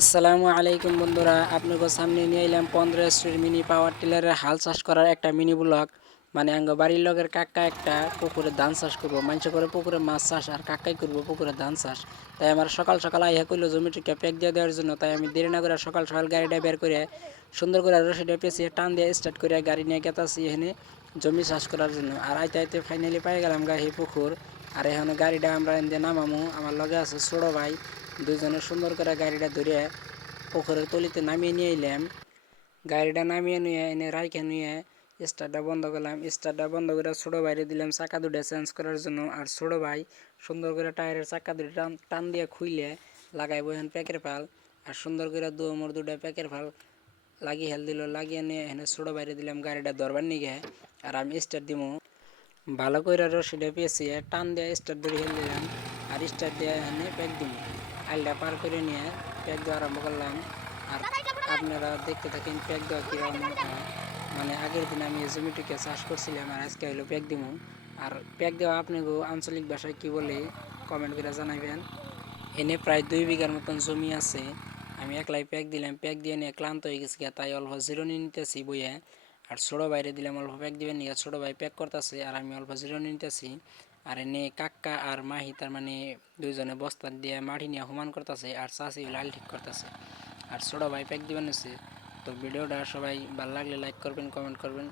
আসসালামু আলাইকুম বন্ধুরা, আপনাদের সামনে নিয়ে এলাম 15 মিনি পাওয়ার টিলারের হাল চাষ করার একটা মিনি ব্লগ। মানে আঙ্গ বাড়ির লগের কাকা একটা পুকুরে ধান চাষ করবো, মানুষে করে পুকুরে মাছ চাষ আর কাকাই করবো পুকুরে ধান চাষ। তাই আমার সকাল সকাল আইয়া করলো জমিটিকে প্যাক দিয়ে দেওয়ার জন্য। তাই আমি দেরি না করে সকাল সকাল গাড়িটা বের করে সুন্দর করে রশিটা পেঁচিয়ে টান দিয়ে স্টার্ট করে গাড়ি নিয়ে গেতাছি এখানে জমি চাষ করার জন্য। আর আইতে আইতে ফাইনালি পাই গেলাম গাহি পুকুর। আর এখানে গাড়িটা আমরা এনে নামামু, আমার লগে আছে ছোট ভাই। দুইজনে সুন্দর করে গাড়িটা ধরে পুকুরের তলিতে নামিয়ে নিয়ে এলাম। গাড়িটা নামিয়ে নিয়ে এনে রাইখে নিয়ে স্টার্টটা বন্ধ করলাম। স্টার্টটা বন্ধ করে ছোটো ভাইরে দিলাম চাকা দুটো চেঞ্জ করার জন্য। আর ছোটো ভাই সুন্দর করে টায়ারের চাকা দুটো টান টান দিয়ে খুইলে লাগাইবো এখন প্যাকের ফাল। আর সুন্দর করে দুমর দুটো প্যাকের ফাল লাগিয়ে হেল দিল, লাগিয়ে নিয়ে এখানে ছোটো বাইরে দিলাম গাড়িটা ধরবার নিগে। আর আমি স্টার্ট দিমু, ভালো করে রশিটা পেঁচিয়ে টান দিয়ে স্টার্ট ধরে হেল দিলাম। আর স্টার্ট দিয়ে এখানে প্যাক দিব, আইলটা পার করে নিয়ে প্যাক দেওয়া আরম্ভ করলাম। আর আপনারা দেখতে থাকেন প্যাক দেওয়া কীরকম হয়। মানে আগের দিন আমি জমিটিকে চাষ করছিলাম আর আজকে হলো প্যাক দিব। আর প্যাক দেওয়া আপনাকে আঞ্চলিক ভাষায় কী বলে কমেন্ট করে জানাবেন। এনে প্রায় 2 বিঘার মতন জমি আছে, আমি একলাই প্যাক দিলাম। প্যাক দিয়ে নিয়ে ক্লান্ত হয়ে গেছি, তাই অল্প জিরোনি নিতেছি বইয়ে। আর ছোটো বাইরে দিলাম অল্প প্যাক দিবেন নিয়ে, ছোটো ভাই প্যাক করতেছে আর আমি অল্প জিরোনি নিতেছি। আর এনে কাক্কা আর মাহি তার মানে দুইজনে বস্তা দিয়ে মাটি নিয়ে সমান করতেছে আর চাষি লাল ঠিক করতেছে। আর ছোটো ভাই প্যাক দিবেন নিচ্ছে। তো ভিডিওটা সবাই ভালো লাগলে লাইক করবেন, কমেন্ট করবেন।